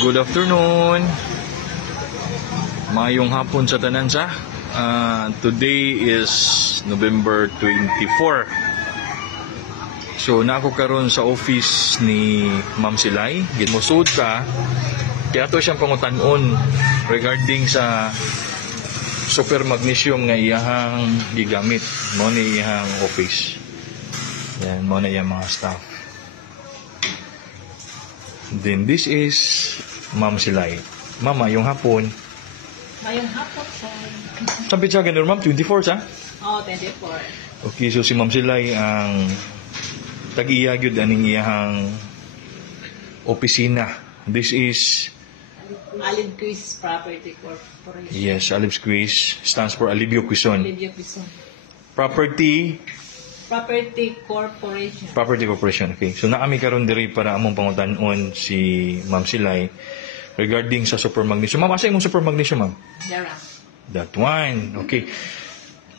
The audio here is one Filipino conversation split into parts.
Good afternoon. Mayong hapon sa tanan sa. Today is November 24. So nako karon sa office ni Ma'am Silay. Gitmusud ka. Kaya to siyang pangutan-on regarding sa super magnesium nga iyahang gigamit mo ni iyahang office. Yan mo na iyang mga staff. Then this is Ma'am Silay. Mama, yung hapon. Mayong hapon, sir. Sabi siya ganun, Ma'am, 24 sa? Oo, 24. Okay, so si Ma'am Silay ang tag-iya gyud aning iyahang opisina. This is Alib Quiz Property Corporation. yes, Alib Quiz stands for Alivio Quezon. Alivio Quezon. Property Corporation. Okay. So naami karon diri para among pangutan-on si Ma'am Silay regarding sa super magnesium. Ma'am, asa imong super magnesium, Ma'am? Dara. That one. Okay.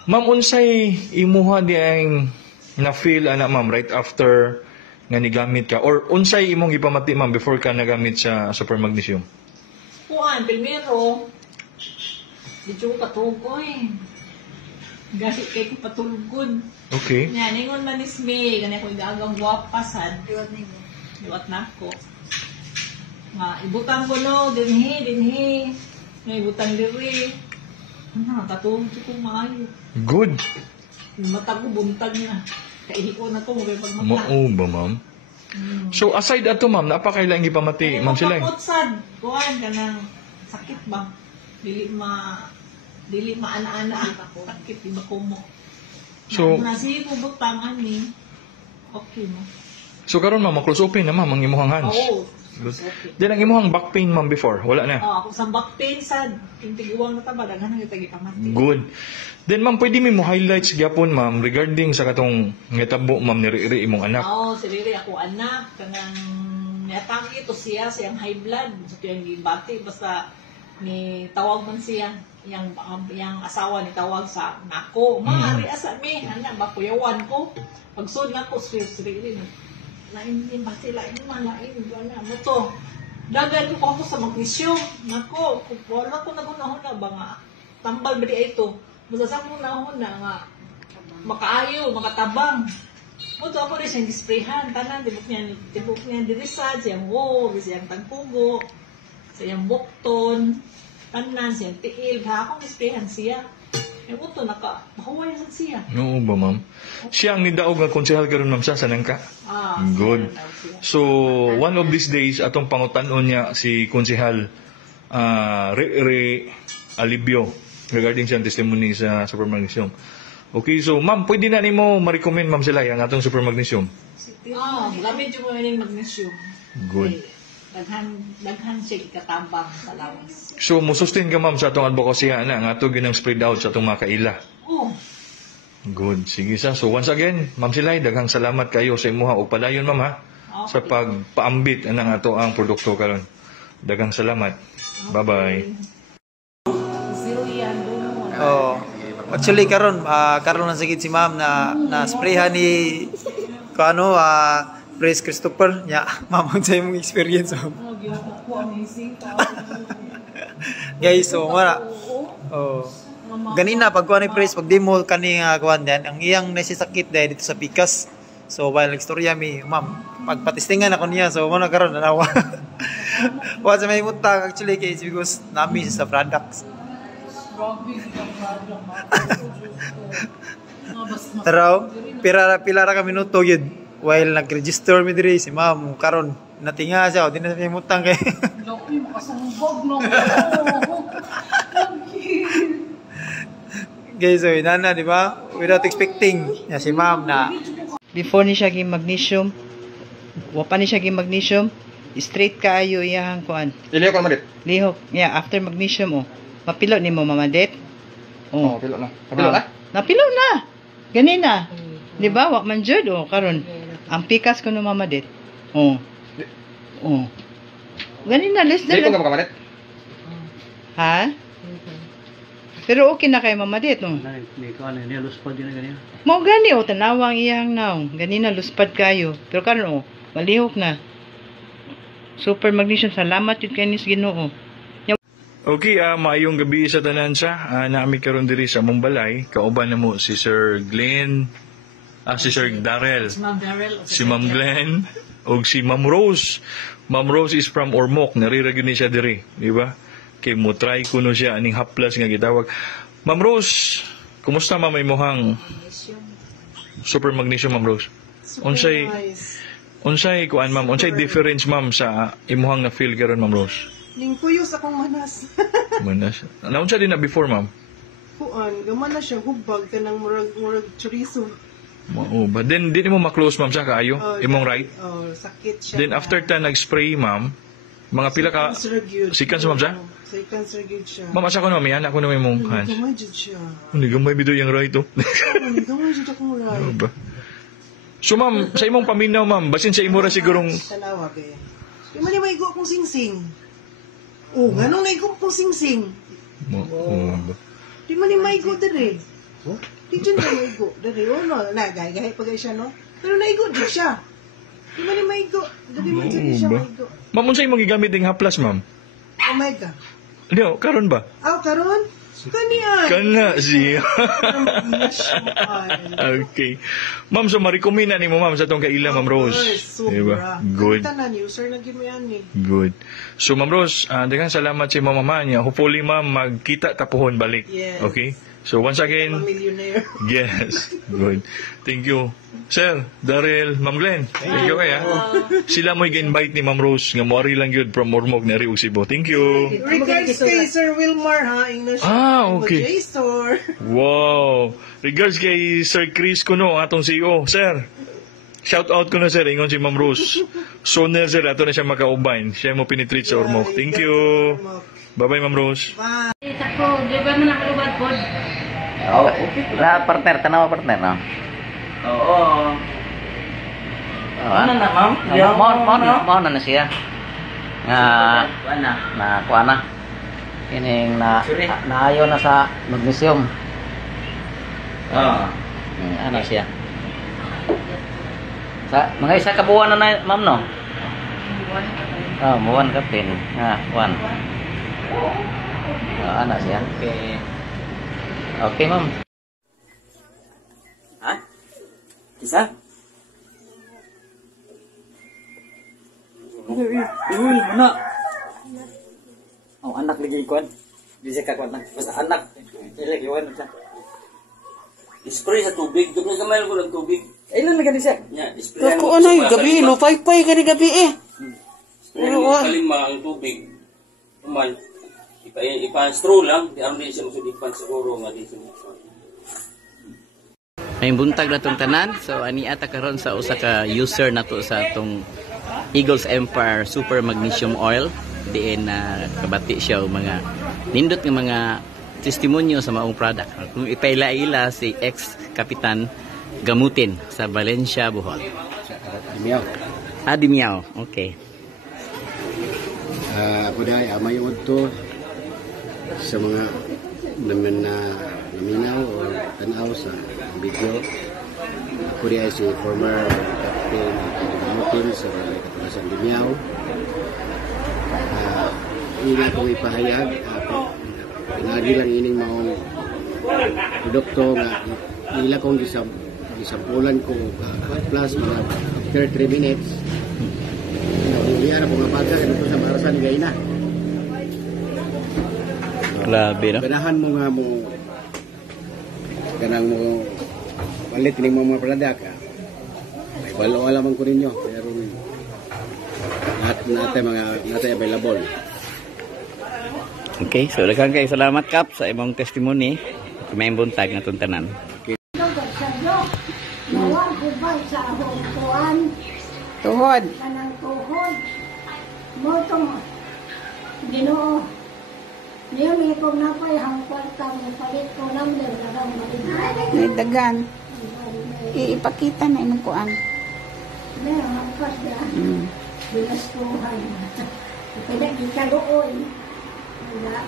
Ma'am, unsay imuha di ang na-feel ana, Ma'am, right after nga nigamit ka, or unsay imong ipamati, Ma'am, before ka nagamit sa super magnesium? Kuan, primero, medyo patugoy. Gasi kay ko patulugod. Okay. Nya ningon man is me, gani ko igagang guwapasad. Iwat na ko. Nga ibutang ko no, dinhi. Nga ibutang diri. Ano, katulog ko maayo. Good. Mata ko buntag na. Kaihiko na ko mo pag mata. Mao ba, Ma'am? So aside ato, Ma'am, napakailang ipamati, Ma'am Silay? Paputsad. Kuhan ka ng sakit ba? Dili maana-ana. Sakit, di ba ko mo? So, sige ko butangan ni. Okay mo. so karon, Ma'am, close open na, Ma'am, ang imuhang hands. Oo. Good. Okay. Then ang imuhang back pain, Ma'am, before? Wala na? Ako sa back pain sad. Yung tiguang na taba, daghan ang itagi pamati. Good. Then, Ma'am, pwede mo highlights gyapon, Ma'am, regarding sa katong ngitabo, Ma'am, ni Riri imong anak. Oo, si Riri ako anak. Kanang niatang ito siya, siyang high blood. So, yung gibati, basta ni tawag man siya. Yang asawa ni tawag sa nako. Maari asa mi, anak, bakuyawan ko. Pagsud na ko, si Riri. Lain ba sila? Lain mo to. Dagan ko ako sa magnesium. Nako, wala ko nagunahon na ba nga. Tambal ba di ito? Masasang mo nahon na nga. Makaayo, makatabang. Mo to ako rin siyang disprehan. Tanan, tibok niya dirisad, siyang wo, siyang tagpugo, siyang bukton, tanan, siyang tiil. Ha, akong disprehan siya. Mo to, nakabahuway sa siya. Oo ba, Ma'am? Siya ang nidaog nga konsehal karon, Ma'am, sa sanang ka? Good. So, one of these days, atong pangutan-on niya si konsehal Alivio regarding sa testimony sa super magnesium. Okay, so ma'am, pwede na nimo ma-recommend ma'am sila ang atong super magnesium. Gamit yung mga magnesium. Good. Daghan siya ikatabang sa lawas. So mo sustain ka ma'am sa atong advocacy ana ang ato ginang spread out sa atong mga kaila. Oh, Good. Sige sa. So once again, ma'am Silay, daghang salamat kayo sa imuha og padayon ma'am ha sa pagpaambit anang ato ang produkto karon. Daghang salamat. Bye-bye. Zillion doon. Oh. Actually karon na sagid si ma'am na sprayhan ni kano Praise Christopher nya ma'am sa imong experience ma'am. Guys, so mara. Oh. Ganina pag kuan ni Praise pag demo kani kuan dan ang iyang nasisakit dahil dito sa pikas. So while nagstorya mi ma'am pagpatistingan ako niya so muna karon nanawa. Wa sa may muta actually kay because nami sa products. Taraw, pila ra ka minuto yun while nag-register mi diri si ma'am karon natinga siya o di na may mutang kay Loki, makasumbog no. guys so inana di ba without expecting ya si ma'am na Before ni siya gi magnesium, wa pa ni siya gi magnesium, straight kaayo iyang kuan. Ilihok ka malit. Lihok. Yeah, after magnesium mapilot nimo mamadet. Pilot na. Pilot na? Napilo na. Ganina. Di ba? Wa man jud karon. Ang pikas ko no mamadet. Ganina less Dili ko than. ka makamalit. Ha? Pero okay na kay mamadet Mo gani tanawang iyang naw. Ganina luspad kayo. Pero karon malihok na. Super magnesium salamat yun kanis Ginoo. Okay, maayong gabi sa tanan sa. Naami karon diri sa among balay. Kauban namo si Sir Glenn, si Sir Darrell, Ma'am Darrell. si Ma'am Glenn, o si Ma'am Rose. Ma'am Rose is from Ormoc. Nariragin ni siya diri. Di ba? Kay mo try kuno siya aning haplas nga gitawag. Ma'am Rose, kumusta ma'am imuhang super magnesium Ma'am Rose? Unsay kuan ma'am? Unsay difference ma'am sa imuhang na feel karon Ma'am Rose? Ning kuyos akong manas. Manas. Naunsa din na before ma'am? Kuan, gaman na siya hubag kanang murag chorizo. Mao ba? Then di mo ma-close ma'am sa kaayo? Imong right? Sakit siya. Then after ta nag-spray ma'am, mga pila ka sikan sa ma'am sa? Sikan sir gyud siya. Ma'am asa ko na ma'am, anak ko na may mong hands. Gamay jud siya. Hindi gamay bitaw yung right to. Gamay jud akong right. Ba? So ma'am, sa imong paminaw ma'am, basin sa imura sigurong Tanawa kay. Di man may go akong singsing. Nganong naigo akong singsing? ba? Di man may go dire. Di jud na maigo. Dire no, gay pagay siya no. Pero naigo jud siya. Di man may go. Dili man jud siya maigo. Ma'am, unsa imong gigamit ding haplas ma'am? Oh my god. Ano, karon ba? Karon? Kanian. Kana siya. Ay. Okay. Ma'am, so ma-recommend na nimo ma'am sa tong kaila Ma'am Rose. Sobra. Good. Tanan user na gyud mo yan eh. Good. So Ma'am Rose, daghang salamat sa imong mama niya. Hopefully ma'am magkita tapuhon balik. Yes. Okay? So once I'm a again, millionaire. yes. Good. Thank you. Sir, Darrell, Ma'am Glenn. Thank you kaya. Sila mo'y ga-invite ni Ma'am Rose nga moari lang yun from Ormoc na ug Cebu. Thank you. Regards kay Sir Wilmar ha, English. Okay. J-Store. Wow. Regards kay Sir Chris Kuno, atong CEO. Sir, shout out ko na sir, ingon si Ma'am Rose. Sooner sir, ato na siya makaubain. Siya mo pinitreat sa Ormoc. Thank you. Bye-bye Ma'am Rose. Bye. Ako, di ba mo nakalubad po? Oo, na partner, tanawa partner, no? Oo. Ano na, ma'am? Mao na siya. Na kuha na. Kining naayo na sa magnesium. Ano siya? Mga isa ka buwan na ma'am, no? Buwan ka pin. Buwan. Ano siya? Okay, ma'am. Isa? Uy, anak. Anak lagi kuan. Di siya kakuan lang. Basta anak. Dili iwan siya. Spray sa tubig. Doon sa mail ko ng tubig. Ilan na gani siya? Yeah, spray. Ako gabi, no? Pay-pay ka ni gabi eh. Spray mo kalima ang tubig. Kuman. Ipa-straw lang. Di aron din siya masudipan siguro nga di siya. May buntag na tong tanan. So ani ata karon sa usa ka user nato sa tong Eagles Empire Super Magnesium Oil. Diin na kabati siya og mga nindot nga mga testimonyo sa maong product. Kung ipaila-ila si ex-kapitan Gamutin sa Valencia, Bohol. Dimiao. Dimiao. Okay. Ako dahil amayon to sa mga naman na naminaw o tanaw sa video. Ako dahil si former captain Gamutin sa Katulasan Dimiao. Hindi akong ipahayag. Pinagi lang ining maong produkto nga nila kong gisampulan ko plus mga after 3 minutes. Hindi na po nga baga ito sa Marasan Gaina. Grabe, no? Ganahan mo nga mo ganang mo palit ning mga product. May balo alam ko ninyo pero lahat natay available. Okay, so daghang kay salamat Kap sa imong testimony. May buntag na tuntanan. Tuhod. Kanang tuhod. Motong Ginoo. Niyo mi ko napay hangpal ka mo palit ko number dagang maligay. May dagan. Ipakita na imong kuan. Ne hangpas ya. Bilas tuhan. Kaya gikaluoy. Wala.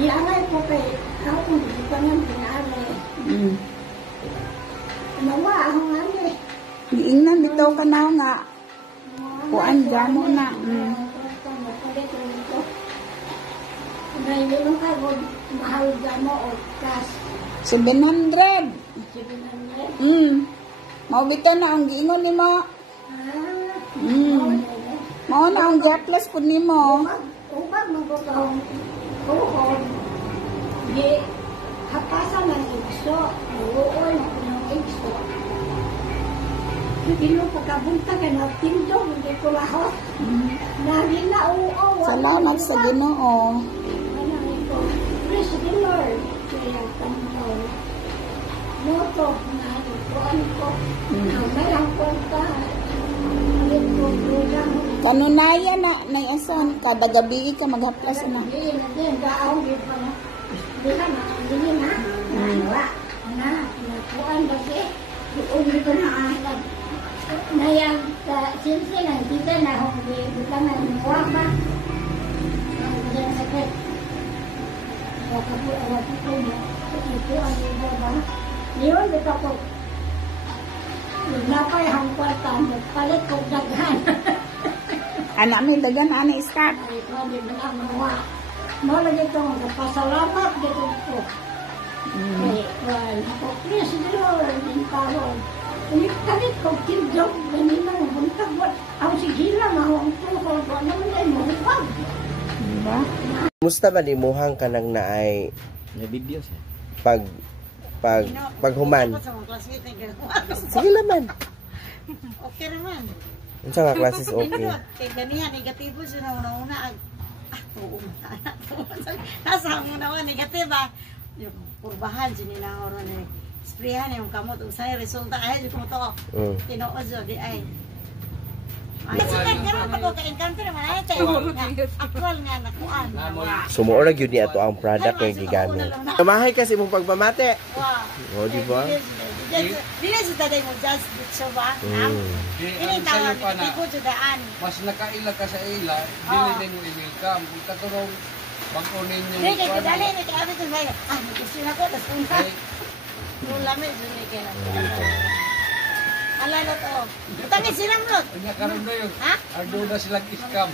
Iangay ko kay ako di pangan pinalay. Nawa ang ani. Giingnan bitaw ka na nga. Kuan jamo na. Ngayon ka mahal jamo o cash. 700. 700. Mao bitaw na ang giingon nimo. Mao na ang G+ pud nimo. Upag magkakahong tuhod, di hapasan ng igso, uoy ng igso. Hindi mo pagkabunta ka na tindog, hindi ko lahot. Nagin na uo. Salamat sa Ginoo. Praise the Lord. Kaya tanong. Moto na ikuan ko. May ang kwenta. Kanunaya na asan kada gabi ka maghaplas na. Nayang sinsi na kita na hong kita na muwa ba. Ang sakit. Wakapu ko mo. Ito ang iba ba? Niyon dito ko. Napay hangkwatan, palit ko daghan. Anak mo dagan ani start. Ay, hindi mo lang mawa. Mo lagi ito, pasalamat dito ko. Ay, ako, please, Lord, yung tawag. Hindi kalit ko, tindog, ganina mo, buntag, ang sigila, mahong tuhod, wala naman ay mahupag. Diba? Musta ba limuhang ka nang naay video siya? Paghuman. Sige naman. Okay naman. Unsa nga klases okay? Kay ganihan negatibo siya na una-una. Oo. Nasa una-una negatiba. Yung purbahan siya nila oron eh. Sprayan yung kamot. Usay resulta ay yung to. Tinuod di ay. Ay, sikat karon pa ko ka-encounter naman ay tayo. Actual nga nakuan. Sumuora gyud ni ato ang product nga gigamit. Kamahay kasi mong pagpamate. Wow. O di ba? Dili sa taday mo just so ba? Ini tawag ni ko judaan. Mas nakaila ka sa ila, dili din mo i-welcome. Kung katurong bangkunin niyo. Dili kay dali ni kay abit ba? Gusto na ko tas punta. Yung lamig dili kay na. Ala na to. Tangi silang lot. Kanya karon na yun. Ha? Ardo na silang iskam.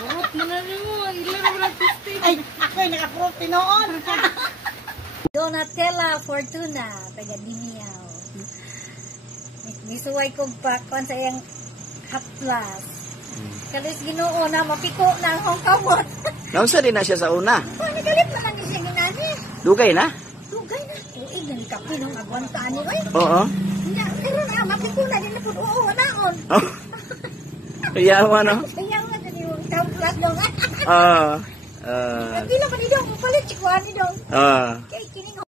Urot mo na rin mo. Ilan na lang pisting. Ay, ako'y nakaproof tinoon. Donatella Fortuna, taga Dimiao. Misuway kong pa, kung sa iyang haplas. Kalis Ginoo na, mapiko na ang hong kamot. Nausa din na siya sa una. Nagalit na lang siya ginani. Dugay na? Dugay na. Uy, gan kapi nung agwantaan ni, oy. Oo. Pero na, mapiko na din na po. Oo, naon. Yawa, no? Yawa na din yung haplas nung. Oo. Hindi naman ni Dong, palit si Kuhan ni Dong.